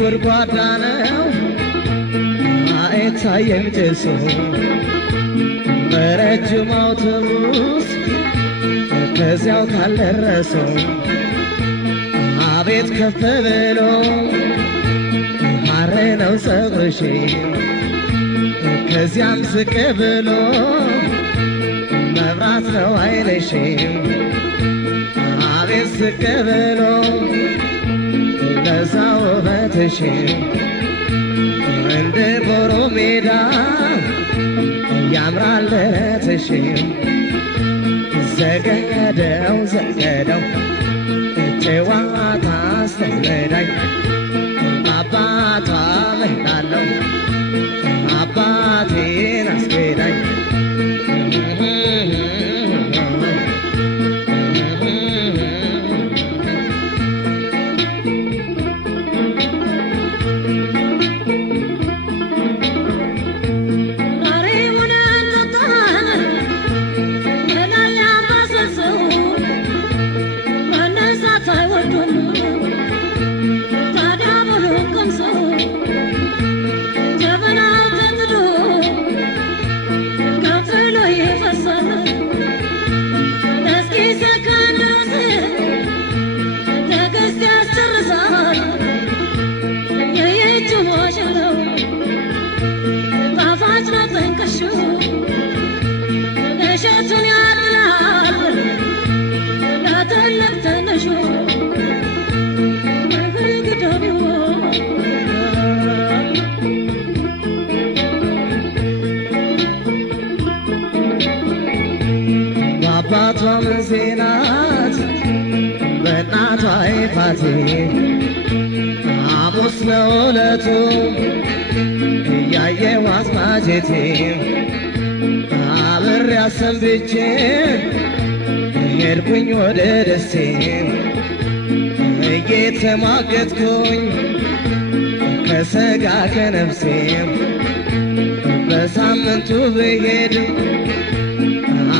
ጎድጓዳነው አይታየም ጭሱ በረጅም አውቶቡስ ከዚያው ካልደረሰው አቤት ከፍ ብሎ ሐር ነው ፀጉርሽ ከዚያም ዝቅ ብሎ መብራት ነው ዓይንሽ አቤት ዝቅ ብሎ ለዛው ውበትሽ እንደ ቦሮ ሜዳ ያምራል ደረትሽ ዘገደው ዘገደው ጨዋታ አስተምረኝ አባቷ እምላለሁ አባቴን አስገዳኝ አባቷ ምንሴናት በእናቷ ይፋቴ ሐሙስ ነው ዕለቱ እያየኋት ማጀቴ አብሬያት ሰንብቼ ሄድኩኝ ወደ ደሴ እየተሟገትኩኝ ከሥጋ ከነፍሴ በሳምንቱ ብሄድ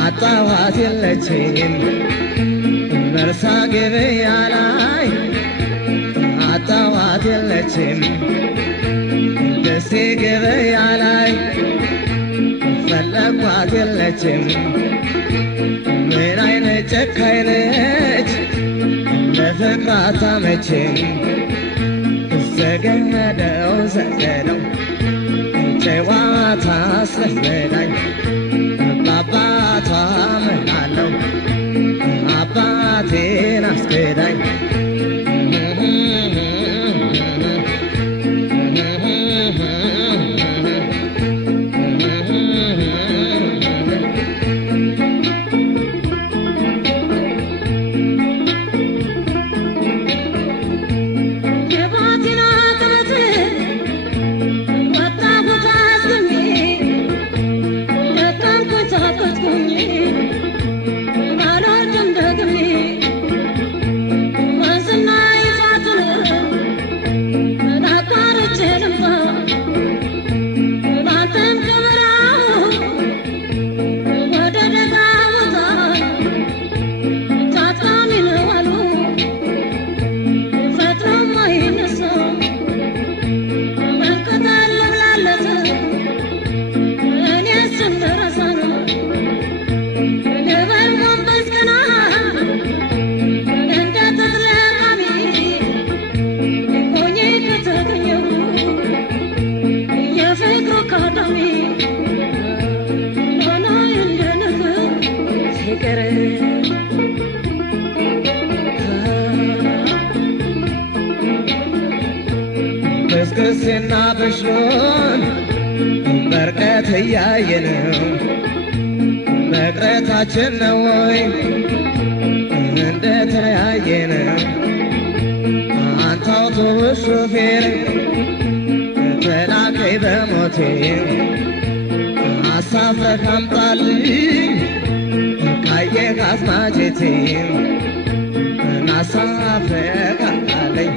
አጣኋት የለችም መርሳ ገበያ ላይ አጣኋት የለችም ደሴ ገበያ ላይ ፈለኳት የለችም ምን አይነት ጨካኝ ነች ለፍቅር አታመችም ዘገደው ዘገደው ጨዋታ አስለመዳኝ አባቷ እምላለሁ አባቴን አስገዳኝ መስሎን በርቀት እያየነው መቅረታችን ነው ወይ እንደተለያየነው አንተ አውቶቡስ ሾፌር ተላከኝ በሞቴ አሳፍረህ አምጣልኝ ካየህ አስማጀቴ አሳፍረህ አምጣልኝ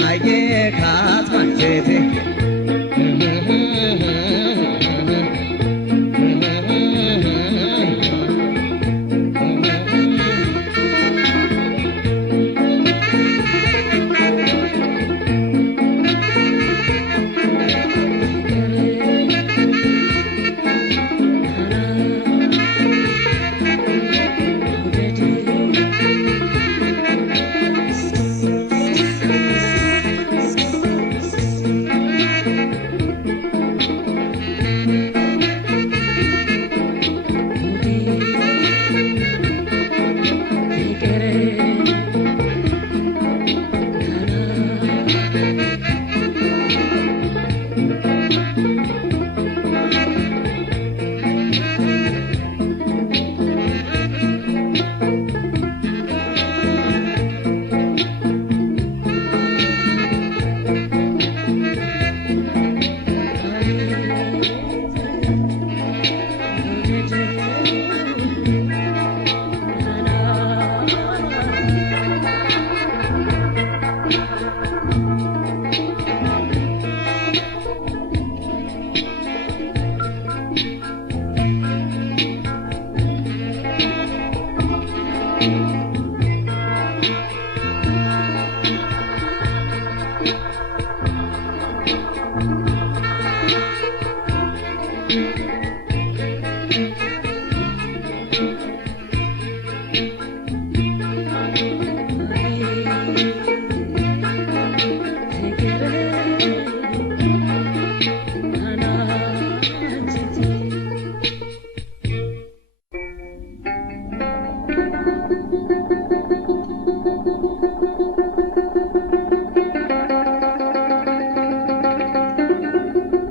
ካየህ አስማጀቴ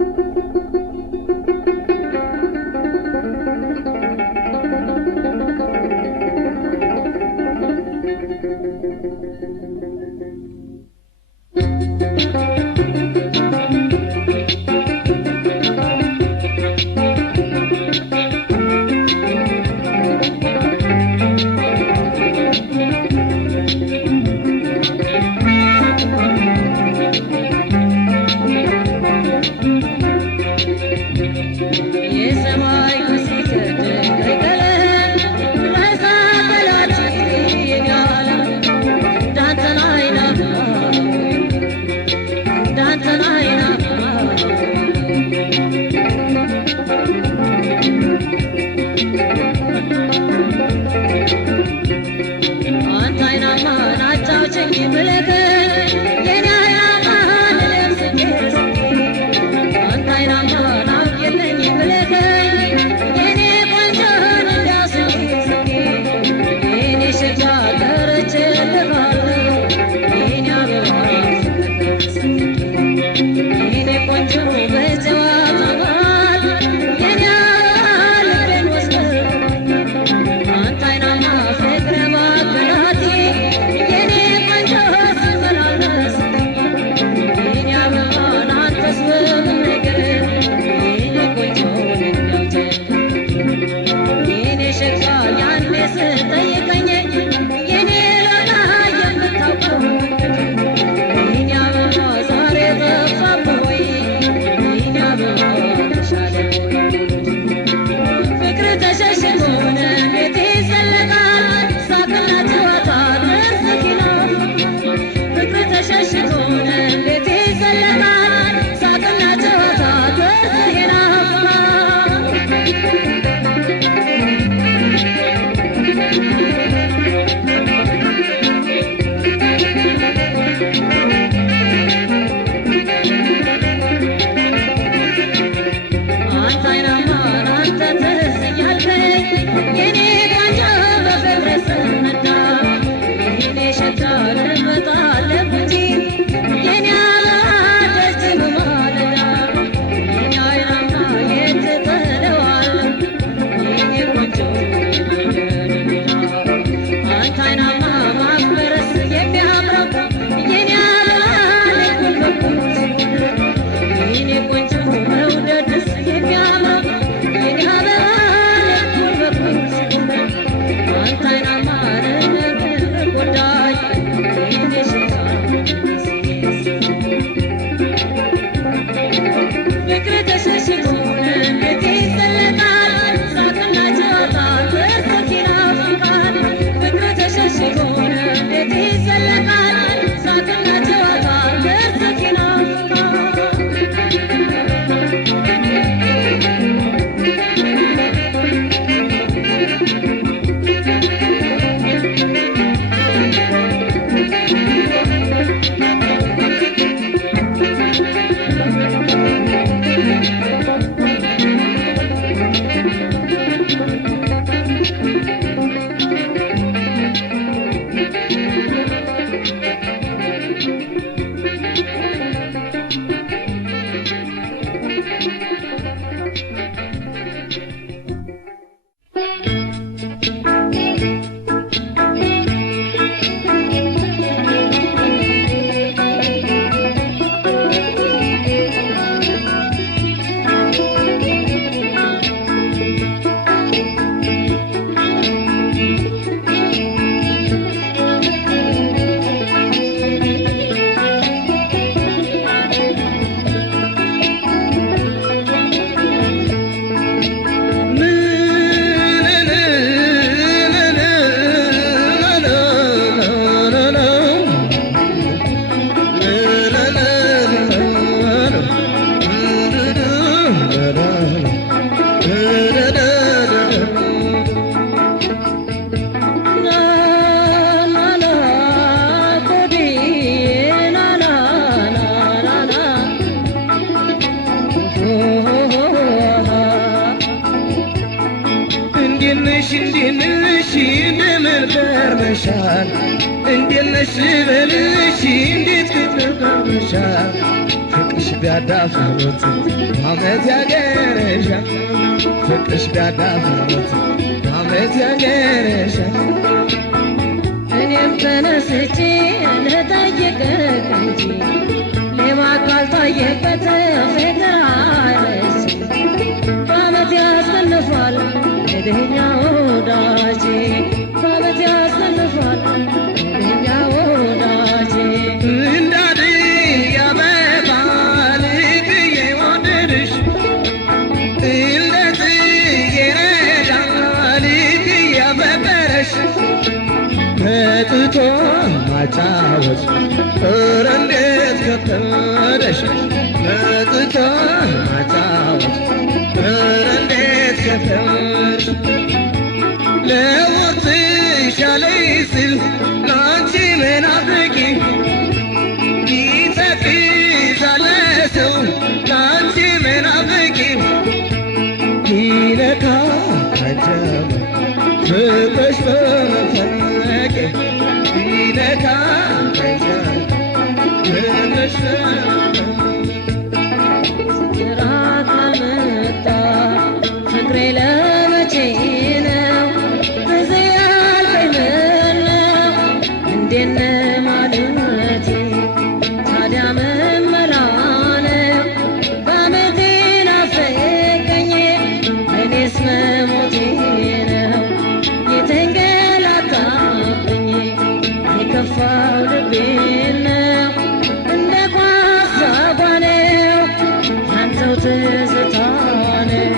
Thank you. እንዴነሽ እንደምን ከርመሻል እንዴነሽ ልበልሽ እንዴት ከርመሻል ፍቅርሽ ቢያዳፍሩት ዓመት ያገረሻል ፍቅርሽ ቢያዳፍሩት ዓመት ያገረሻል እኔም ተነስቼ ልጠይቅህ እንጂ ሌባ ካልታየበት ፍቅር አይረስ በዓመት ያስቀንሷል እድኛ ወዳጄ በዓመት ያስቀንሷል እድኛ ወዳጄ እንዳድያ አበባ ልክዬ ወደድሽ እንደ ጽጌረዳ ልክዬ አፈቀረሽ መጥቶ ማጫወት ኧረ እንዴት ከበደሽ መጥቶ ማጫወት ኧረ እንዴት ከበደሽ ለሞትሽ አለኝ ስል ላንቺ መናፍቂ ይተክዛል ሰው ላንቺ መናፍቂ ይነካ አጀበ ፍቅርሽ በመፈለጌ ይነካ አጀበ ፍቅርሽ ራት ካልመጣ ፍቅሬ ለመቼ ነው ትዝ ያልከኝ ምነው እንዴት ነህ ማለቴ ታዲያ ምን መላ ነው በዓመቴ ናፈቀኝ እኔስ መሞቴ ነው የተንገላታብኝ የከፋው ልቤ ነው እንደ ኳስ ሳጓኔው ያንተው ትዝታ ነው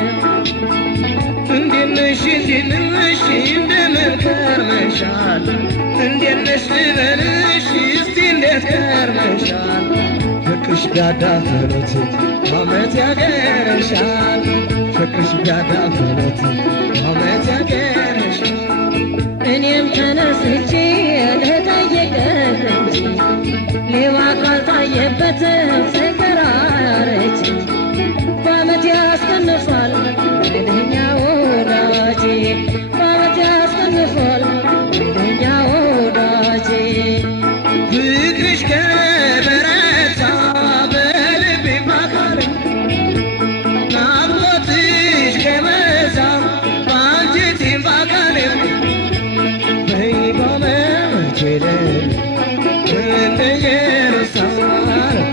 እንዴነሽ እንደምን ከርመሻል እንዴነሽ ልበልሽ እስቲ እንዴት ከርመሻል ፍቅርሽ ቢያዳፍሩት ዓመት ያገረሻል ፍቅርሽ ቢያዳፍሩት ዓመት ያገረሻል እኔም ተነስቼ ልጠይቅህ እንጂ ሌባ ካልታየበት ፍቅር አያረጅ በዓመት ያስቀንሷል እድኛ ወዳጄ በዓመት ያስቀንሷል እድኛ ወዳጄ ፍቅርሽ ከበረታ በልቤ ባካል ናፍቆትሽ ከበዛ በአንጀቴም ባካል በይ በመቼ እንደ ኢየሩሳሌም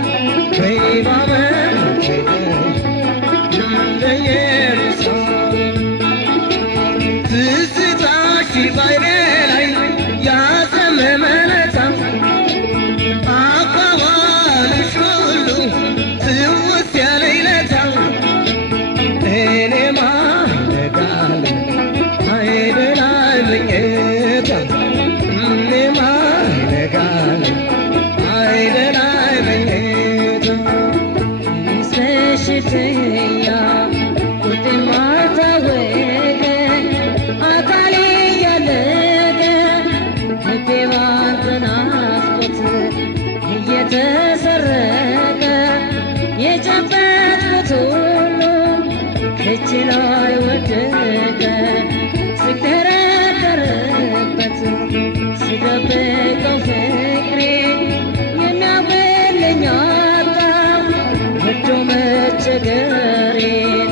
በይ በመቼ እንደ ኢየሩሳሌም ትዝታሽ ባይኔ ላይ ያዘመመለታ አባባልሽ ሁሉ ትውስ ያለኝ ለታ እኔማ እነጋለሁ አይደላይ ምኝታ እኔማ እነጋለሁ አይደላይ ምኝታ በሽተኛ ውጤ ማታወቀ አካሌ እያለቀ ልቤ ባንተ ናፍቆት እየተሰረቀ የጨበጥኩት ሁሉ እጅ ላይ ወደቀ ስከረከርበት ስደብቀው ፍቅሬ የሚያውቅልኝ አጣሁ ወዶ መቸገሬን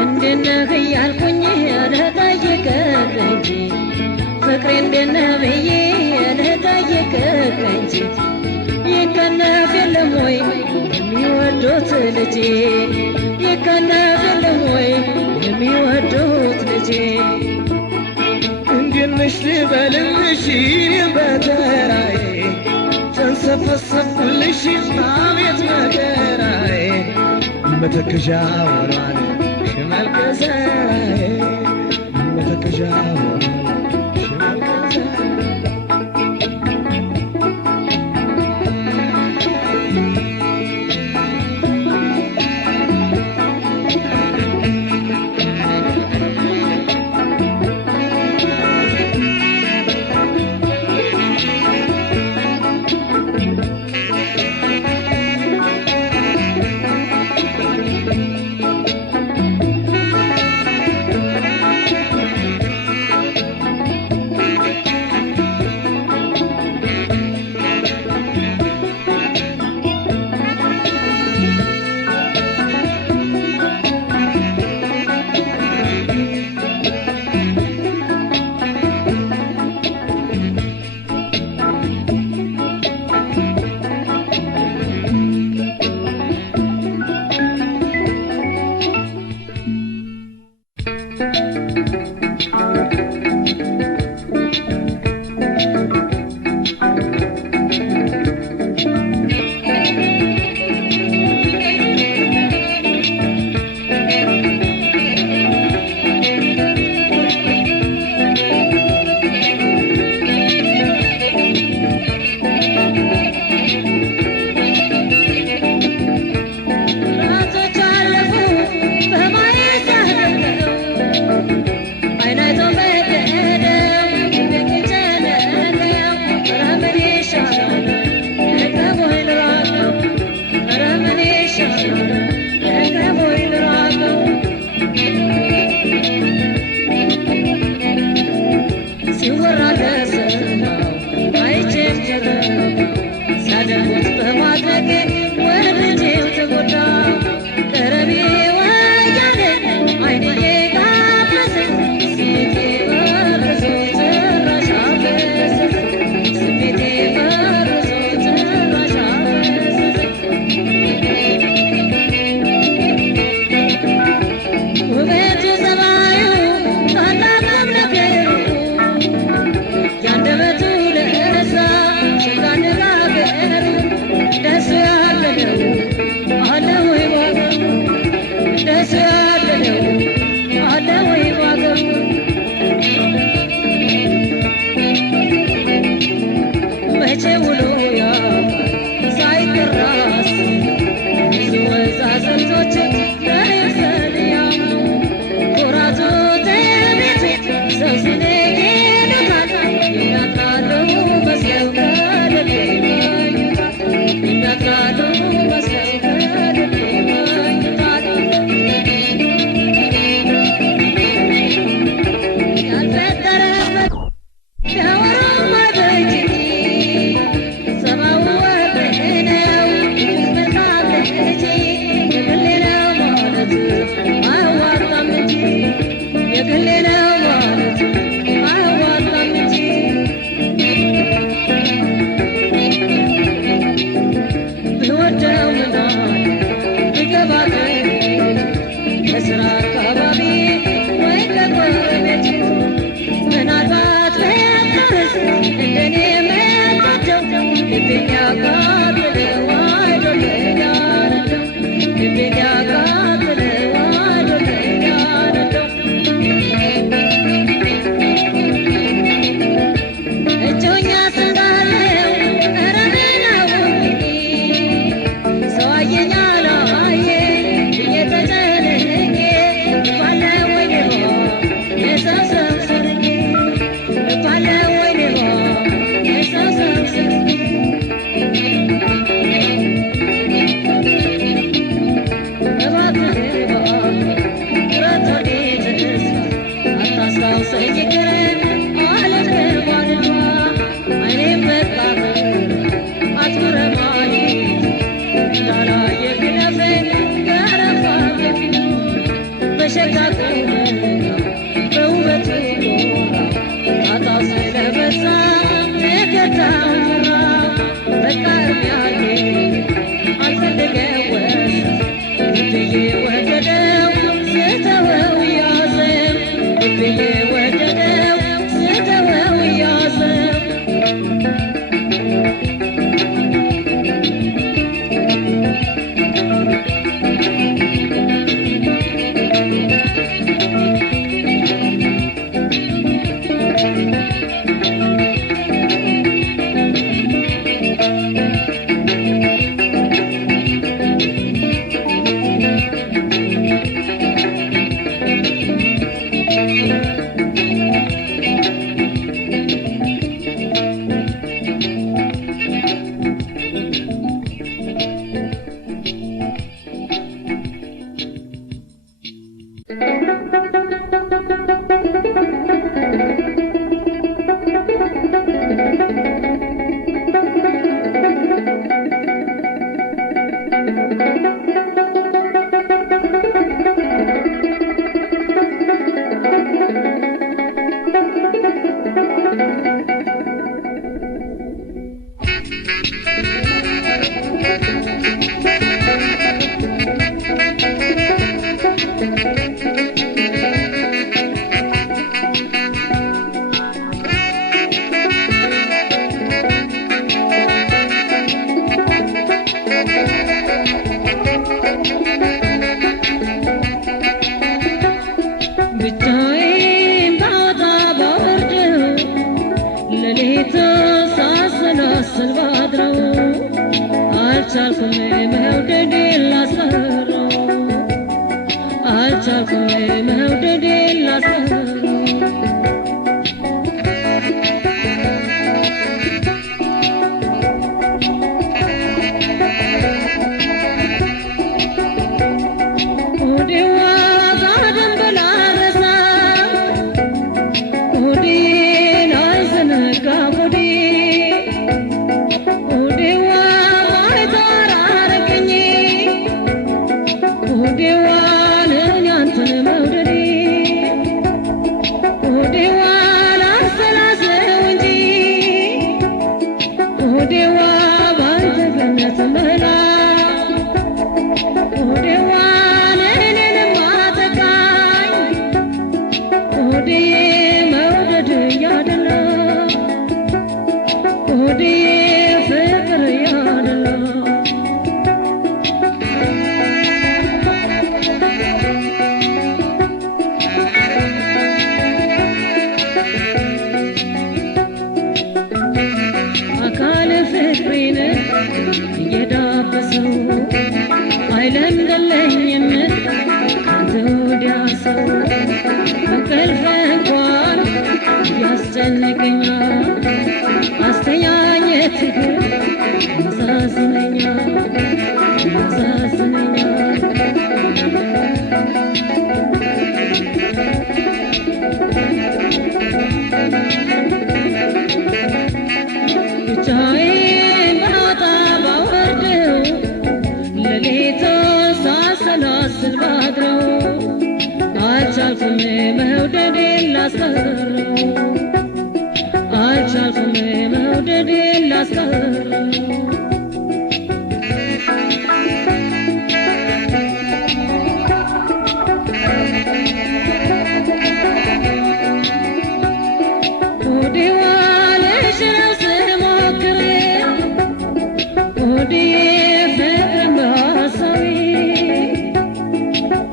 እንዴት ነህ እያልኩኝ ልጠይቅህ እንጂ ፍቅሬ እንዴት ነህ ብዬ ልጠይቅህ እንጂ ይከነፍ የለም ወይ የሚወዱት ልጄ ይከነፍ የለም ወይ የሚወዱት ልጄ እንዴነሽ ልበልሽ በተራዬ ተንሰፈሰፍኩልሽ አቤት መከራዬ መተከዣ ሆኗል ሽመል ከዘራዬ መተከዣ ሆኗል ሽመል ከዘራዬ አይደራስ ብዙ ወዛዝርቶች ለየሰል ያሙ ኩራቱ ተቤቱ ሰው ሲነኝ ይሉታል የሚያጥራሉ መስለው ከልቤ ይመኙታል የሚያጥራሉ መስለው ከልቤ ይመኙታል ያልፈጠረበት ቢያወራም አይበጅ ሰማው ወርቅ ነው መልካም ልጅ የግሌ ነው ማለት አያዋጣም እንጂ የግሌ ነው ማለት አያዋጣም እንጂ ብወደው ምናል ብገባ ከቤቱ በስራ አካባቢ ወይ ከጎረቤቱ ምናልባት ቢያፈርስ እንደኔ የሚያቃቸው ልቤን ያቃጥለው አይደለ ያነደው ልቤን ያቃጥለው አይደለ ያነደው እጆኛ ስንዳለው ኧረ ምን አወኩኝ ሰው አየኝ አላየ እየተጨነቄ ባለ ወይ ደግሞ የሰው ሰው ሰርጌ ባለ ወይ ደግሞ የሰው ሰው ሰርጌ እባክህ እባክህ ረት ወዴት እስፋ አታስታውሰኝ ይቅር አልልም አልልማ አይኔም በቃ አትኩረማየት እንዳላየ ቢለፈኝ ገረፋ በፊቱ በሸጋ ቁመና በውበቱ ጎራ ጣጣው ስለበዛ ተከታው ፈራ በቃ እርሚያጌ አልፈልገው ወሰን ልብዬ ወደደው ስተወው ያዘም ልብዬ ወደደው ስተወው ያዘም ያሳዝነኛል ብቻዬን ባወጣ ባወርደው ሌሊቱን ሳሰላስል ባድረው አልቻልኩም መውደዴን ላስቀረው አልቻልኩም መውደዴን ላስቀረው ሆዴ ዋለሽ ነው ስሞክር ሆዴ ፍቅርን በሐሳቤ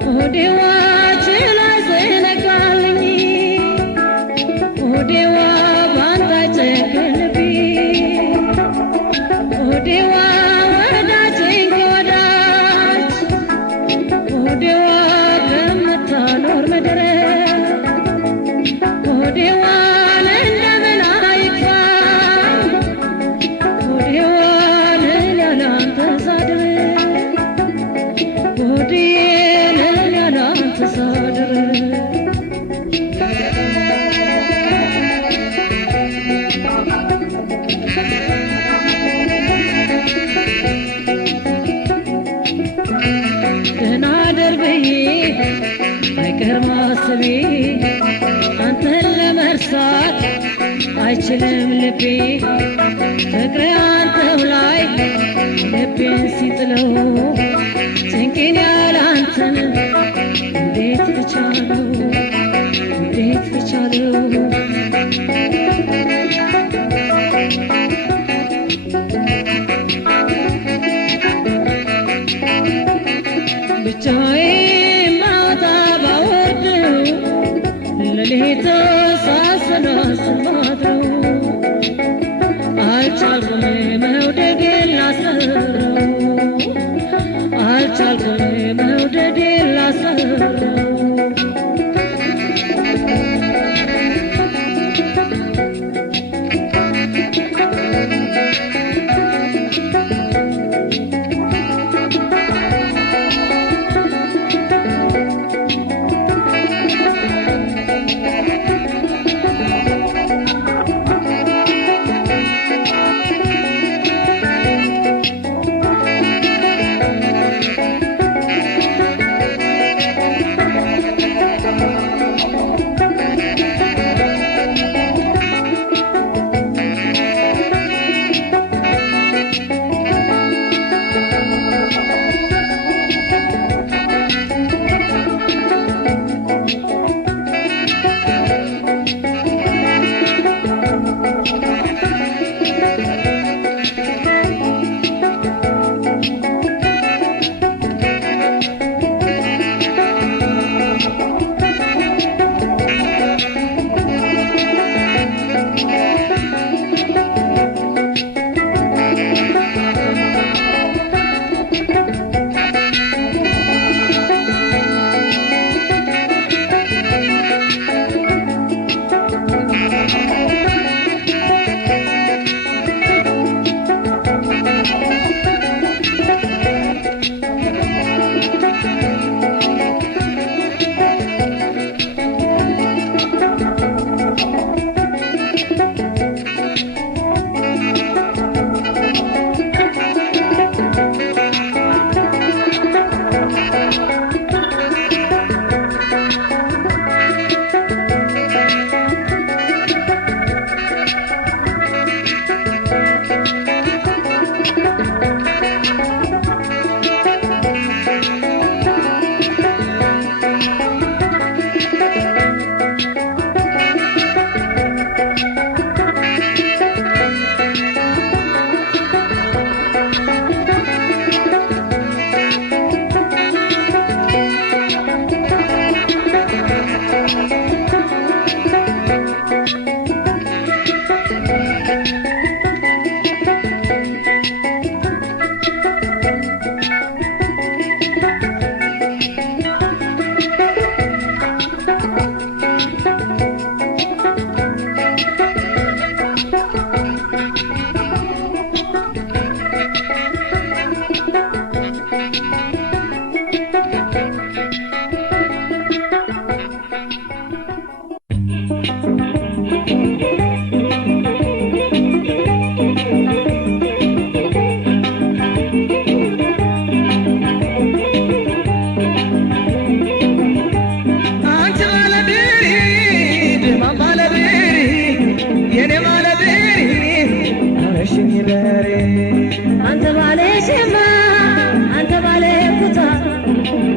ሆዴ ዋችላ ዘነጋልኝ ሆዴዋ ባንታ ጨክንብኝ ሆዴዋ ወዳጅን ከወዳጅ ሆዴዋ ከምታኖር ምድር ሆዴዋን እንደምን አይክፋኝ ሆዴዋን ያላንተ ሳድር ሆዴን ያላንተ ሳድር ደህና ደር ብዬ አይቀር ማሰቤ አንተን ለመርሳት አይችልም ልቤ ፍቅሬ አንተው ላይ ልቤን ሲጥለው ጭንቄን ያለ አንተን እንዴት ልቻለው እንዴት ልቻለው ብቻዬን ባወጣ ባወርደው ሌሊቱን ሳሰላስል ባድረው አልቻልኩም መውደዴን ላስቀረው አልቻልኩም መውደዴን ላስቀረው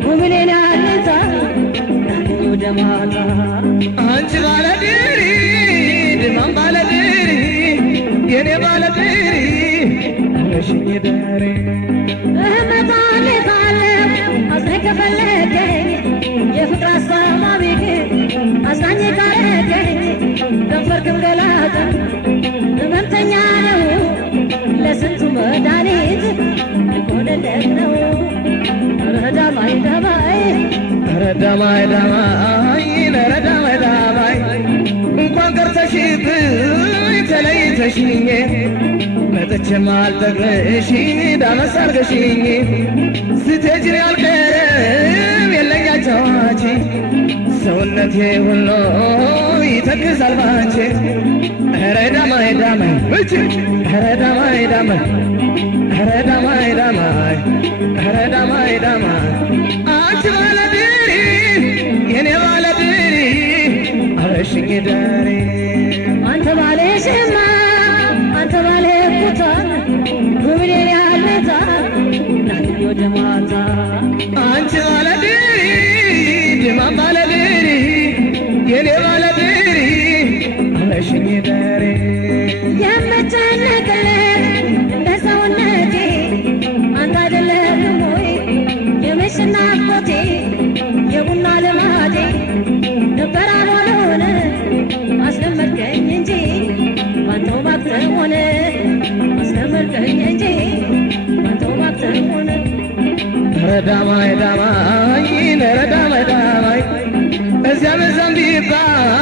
ውብሌን ያለታ ወደ ማታ አንቺ ባለድሪ ድማም ባለድሪ የኔ ባለድሪ ነሽኝ ዳሬ እህመታሌ ካለ አዝነኝ ከፈለገኝ የፍቅር አስተማሚ አዝናኝ ካረገኝ ከንፈርክም ገላጣ ህመምተኛ ነው ለስንቱ መድኃኒት ልኮንለት ነው ረዳማይ ዳማይ ረዳማይ ዳማይ ረዳማይ ዳማይ እንኳን ቀርተሽብኝ ተለይተሽኝ መጥቼም አልጠግብሽ ዳመስ አርገሽኝ ስትሄጂ አልቀርም የለኝ አጫዋች ሰውነቴ ሁሉ ይተክዛል ባንቺ ረዳማይ ዳማይ ረዳማይ ዳማይ ረዳማይ ዳማይ ረዳማይ ዳማይ አንቺ ባለድሪ የኔ ባለድሪ አረሽኝ ዳሬ አንተ ባለሽማ አንተ ባለ ኩታ ውብሌን ያለታ ናትኝ ወደ ማታ አንቺ ባለድሪ ድማም ባለድሪ የኔ ባለድሪ አረሽኝ ዳሬ የምጨነቅለት እንደ ሰውነቴ አንተ አይደለህም ወይ የምሽና ኮቴ የቡና ልማዴ ነበር አልሆነ አስለመድከኝ እንጂ ባንተው ማክተም ሆነ አስለመድከኝ እንጂ ባንተው ማክተም ሆነ ረዳማይ ዳማይ ረዳማይ ዳማይ እዚያም እዛም ቢባል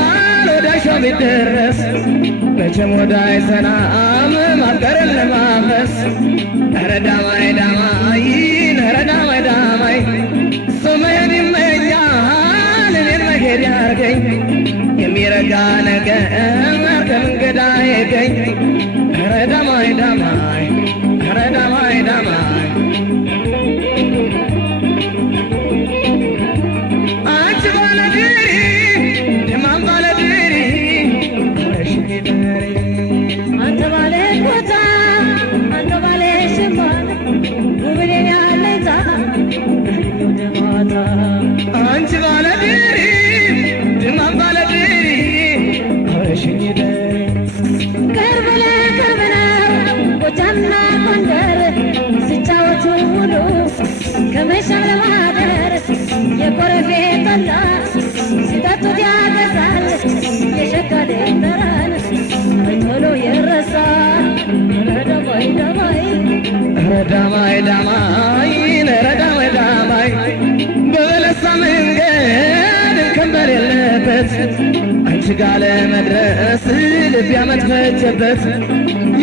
ወዳሻ ቢደረስ መቼም ወዳይ ሰላም ማፍቀርን ለማፍረስ ረዳማይ ዳማይ ረዳማይ ዳማይ ሰው መሄድ ይመኛል እኔን መሄድ ያርገኝ የሚረጋ ነገር ከመንገድ አይገኝ ረዳማይ ዳማይ ረዳማይ ዳማይ አንቺ ባለድሪ ድማም ባለድሪ አረሽኝ ዳሬ አንተ ባለ ቦታ አንተ ባለ ሽማን ውብሌን ያለታ ናትኝ ወደ ማታ አንቺ ባለድሪ ድማም ባለድሪ አረሽኝ ዳሬ ቅርብ ለቅርብ ነው ጎጃምና ጎንደር ሲጫወቱ ውሉ ከመሸም ለማደር የኮረፌ ጠላ ሲጠጡት ያገዛል የሸጋ ደንበራን ቶሎ ይረሳል ረዳማይ ዳማይ ረዳማይ ዳማይ ረዳማይ ዳማይ በበለሳ መንገድ ከንበር የለበት አንቺ ጋር ለመድረስ ልብ ያመት ፈጀበት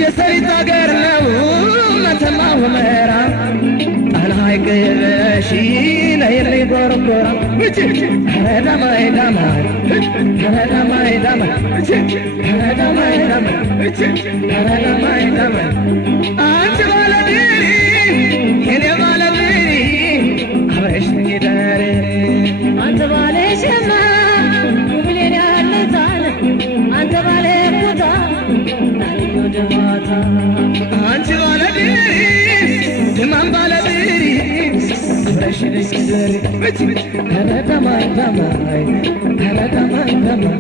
የሰሪት አገር ነው መተማ ሁመራ ጣና ሐይቅ ብለሽ ነይልኝ ጎርጎራ ረዳማይ ዳማይ ረዳማይ ዳማይ ረዳማይ ዳማይ ረዳማይ ዳማይ አንቺ ባለድሪ የኔ ባለድሪ አብረሽኝ ዳሬ አንተ ባለ ሸማ ውብሌን ያለታል አንተ ባለ ቦታ ናትኝ ወደ ማታ አንቺ ባለድሪ ድማም ባለድሪ አብረሽኝ ዳሬ ረዳማይ ዳማይ ረዳማይ ዳማይ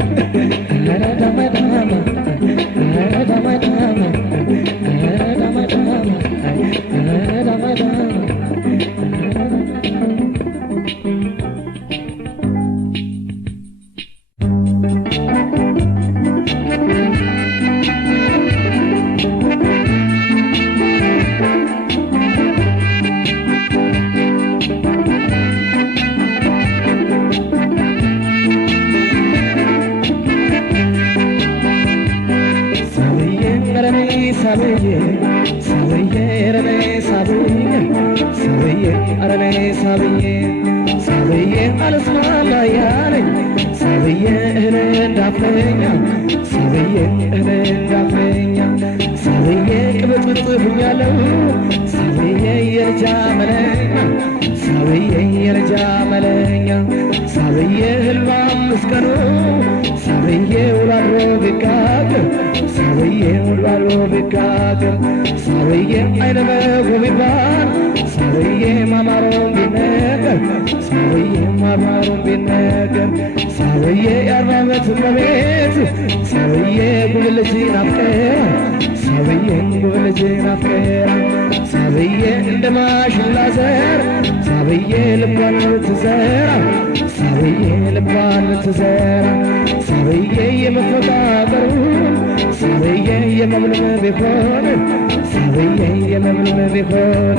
ረዳማይ ዳማይ ረዳማይ ዳማይ ረዳማይ ዳማይ ረዳማይ ዳማይ ሳብዬ ሳብዬ ረኔ ሳብዬ ሳብዬ ረኔ ሳብዬ ሳብዬ አልስማማ ያለኝ ሳብዬ እህል እንዳፍለኛ ሳብዬ እህል እንዳፍለኛ ሳብዬ ቅብጥብጥ ሁኛለው ሳብዬ የልጃ መለኛ ሳብዬ የልጃ መለኛ ሳብዬ ህልባ አምስት ቀኑ ሳብዬ ውላድሮ ቢጋገር ሳብዬ ውላድሮ ቢጋገር ሳብዬ አይነበ ቢባል ሳብዬ ማማሮ ቢነገር ማማሩን ቢነገር ሳብዬ የአርባ ዓመት እመቤት ሳብዬ ጉብል ልጅን አፍቀራ ሳብዬ ጉብል ልጅን አፍቀራ ሳብዬ እንደ ማሽላ ዘር ሳብዬ ልቧን ልትዘራ ሳብዬ ልቧን ልትዘራ ሳብዬ የመፈቃቀሩን ሳብዬ የመምልም ቢሆን ሳብዬ የመምልም ቢሆን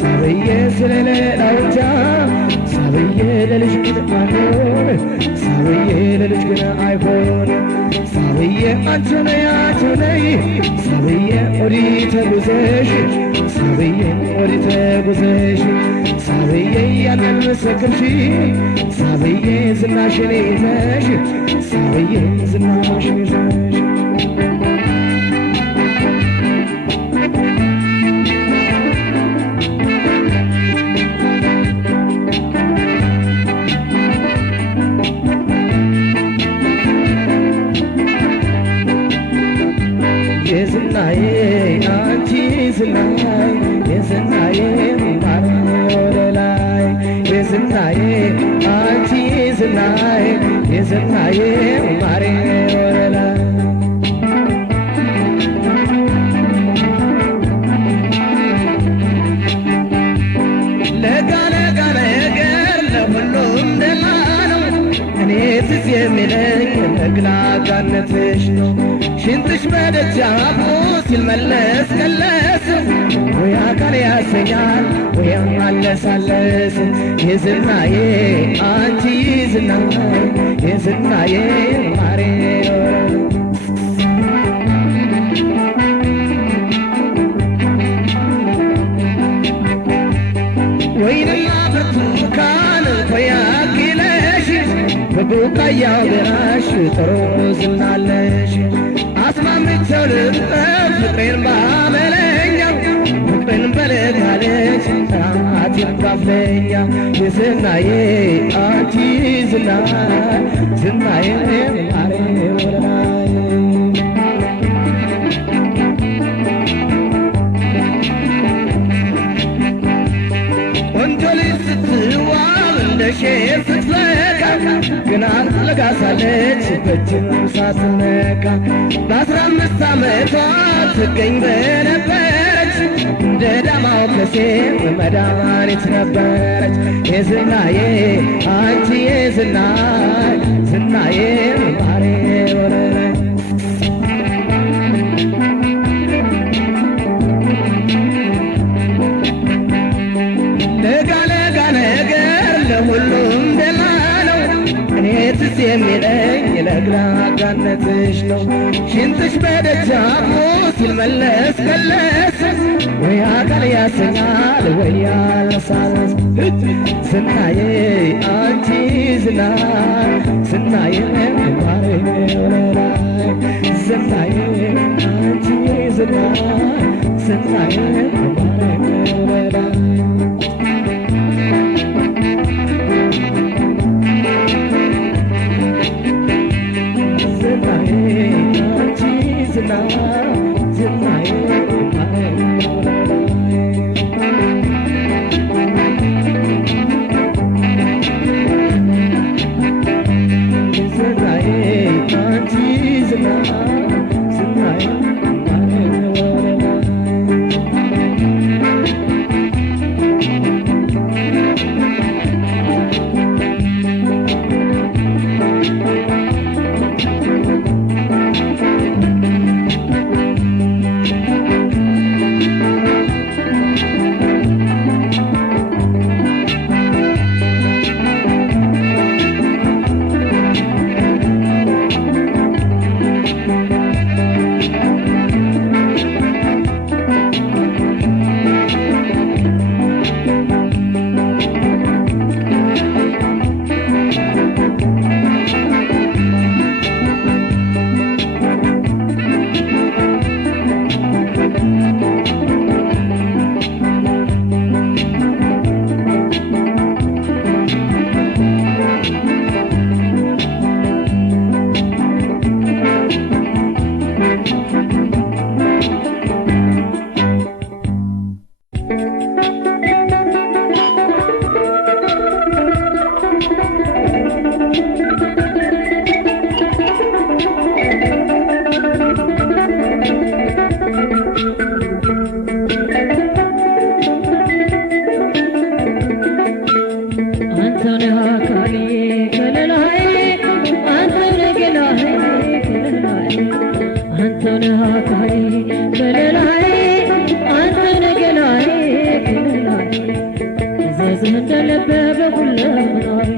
ሳብዬ ስለሌላው እንጃ ሳብዬ ለልጅ ግን አይሆን ሳብዬ ለልጅ ግን አይሆን ሳብዬ አንቺ ነይ አንቺ ነይ ሳብዬ ወዲህ ተጉዘሽ ሳብዬ ወዲህ ተጉዘሽ ሳብዬ ያንን መሰከርሽ ሳብዬ ዝናሽን ይዘሽ ሳብዬ ዝናሽን ይዘሽ የዝናዬ አንቺ ዝናዬ የዝናዬ ማር ወለላይ የዝናዬ አንቺ ዝናዬ የዝናዬ ማር ወለላይ ለጋ ለጋ ነገር ለሁሉም ደማ ነው እኔ ትዝ የሚለኝ ለግላጋነትሽ ነው ሽንትሽ በደጃፉ ሲልመለስ ከለስ ወይ አካል ያሰኛል ወይ አለሳለስ የዝናዬ አንቺ ዝናዬ የዝናዬ ማሬ ወይንና ብርቱካን ኮያኪለሽ በቡቃያው ገራሽ ጥሩ ዝናለሽ አስማምቸው ልጠፍ ፍቅሬን ባመለኛው ፍቅሬን በልካለች ራት ይካፍለኛ የዝናዬ አንቺ ዝናዬ ዝናዬ ማሬ ወለላይ ቆንጆ ልጅ ስትዋብ እንደ ሼፍ ስትፈካ ግን አለጋሳለች በእጅም ሳትነካ በ15 ዓመቷ ትገኝ በነበረች እንደ ዳማው ከሴ መድኃኒት ነበረች የዝናዬ አንቺ የዝናዬ ዝናዬ ማሬ ወለላይ ለጋ ለጋ ነገር ለሁሉም ደማ ነው እኔ ትዝ የሚለኝ ለግላጋነትሽ ነው ሽንትሽ በደጃፉ ሲልመለስ ከለስ ወይ አካል ያሰኛል ወይ ያለሳለስ ዝናዬ አንቺ ዝናዬ ዝናዬ ማሬ ወለላይ ዝናዬ አንቺ ዝናዬ ዝናዬ ማሬ ወለላይ ነህ አካሌ ከለላዬ አንተ ነህ ገላዬ ከለላዬ አንተ ነህ አካሌ ከለላዬ አንተ ነህ ገላዬ ከለላዬ እዘዝህ እንደልቤ በሁለመናዬ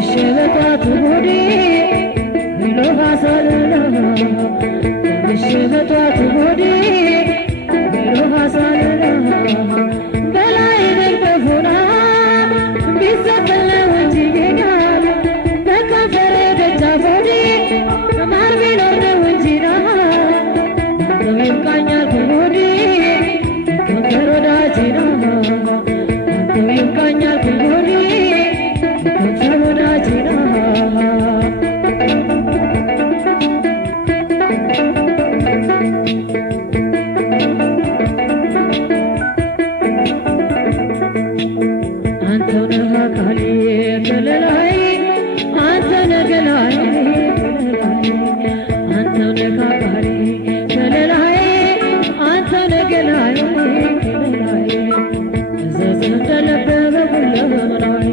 በሸበጣቱ ሆዴ ብሎ ሀሳልና በሸበጣቱ ሆዴ ብሎ ሀሳልና በላይ ደግፈፉና ቢሰቀለ ወንጂ ጌጋል በከንፈሬ ደጃፍ ሆዴ ማር ቢኖር ነው እንጂና አንተው ይብቃኛል ሆዴ ከንፈር ወዳጅና አንተው ይብቃኛል ሆዴ ከንፈር ወዳጅና አንተው ነህ አካሌ ከለላይ አንተ ነህ ገላዬ አንተው ነህ አካሌ ከለላይ አንተ ነህ ገላዬ እዘዝ እንደለበበ ሁለመናዬ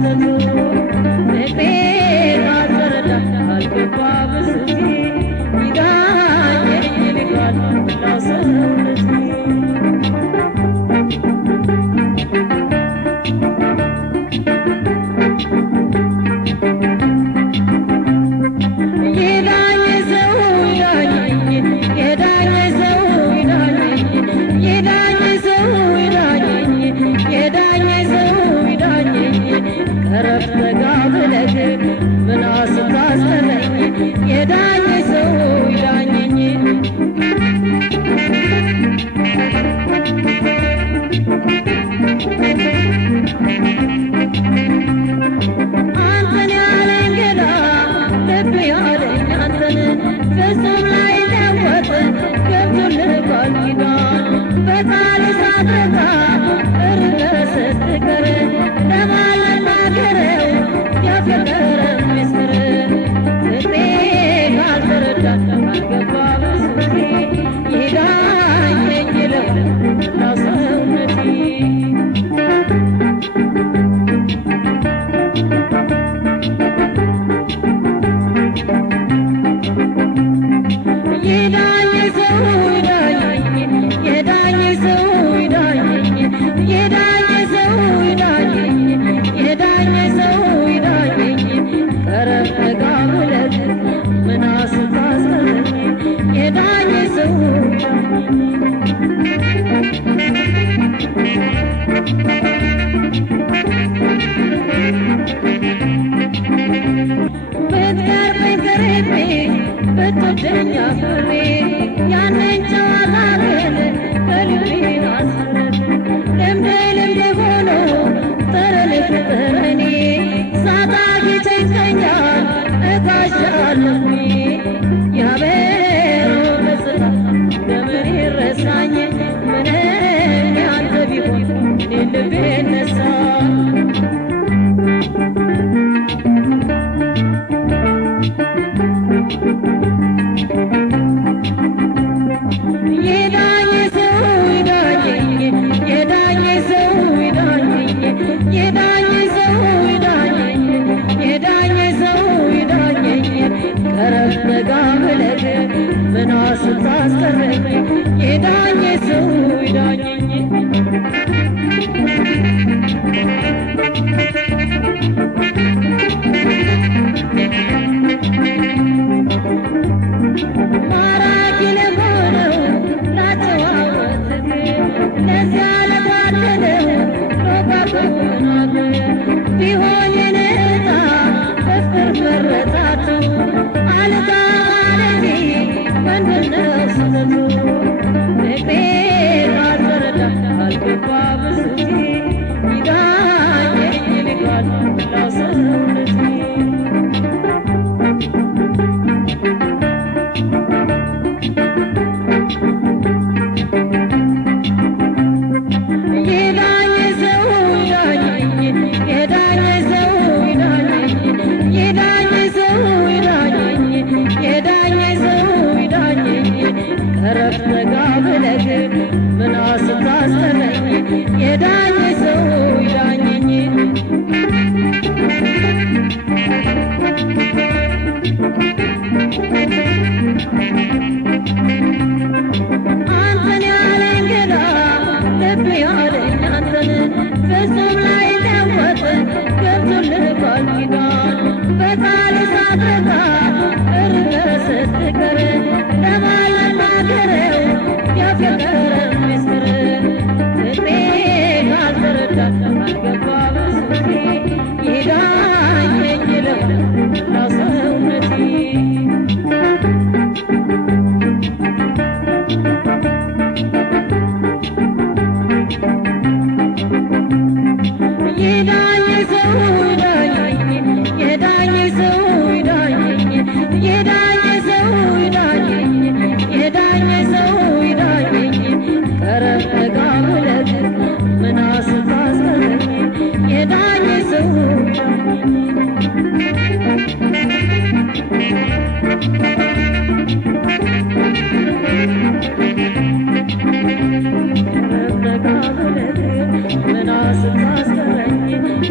Thank you.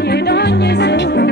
When I was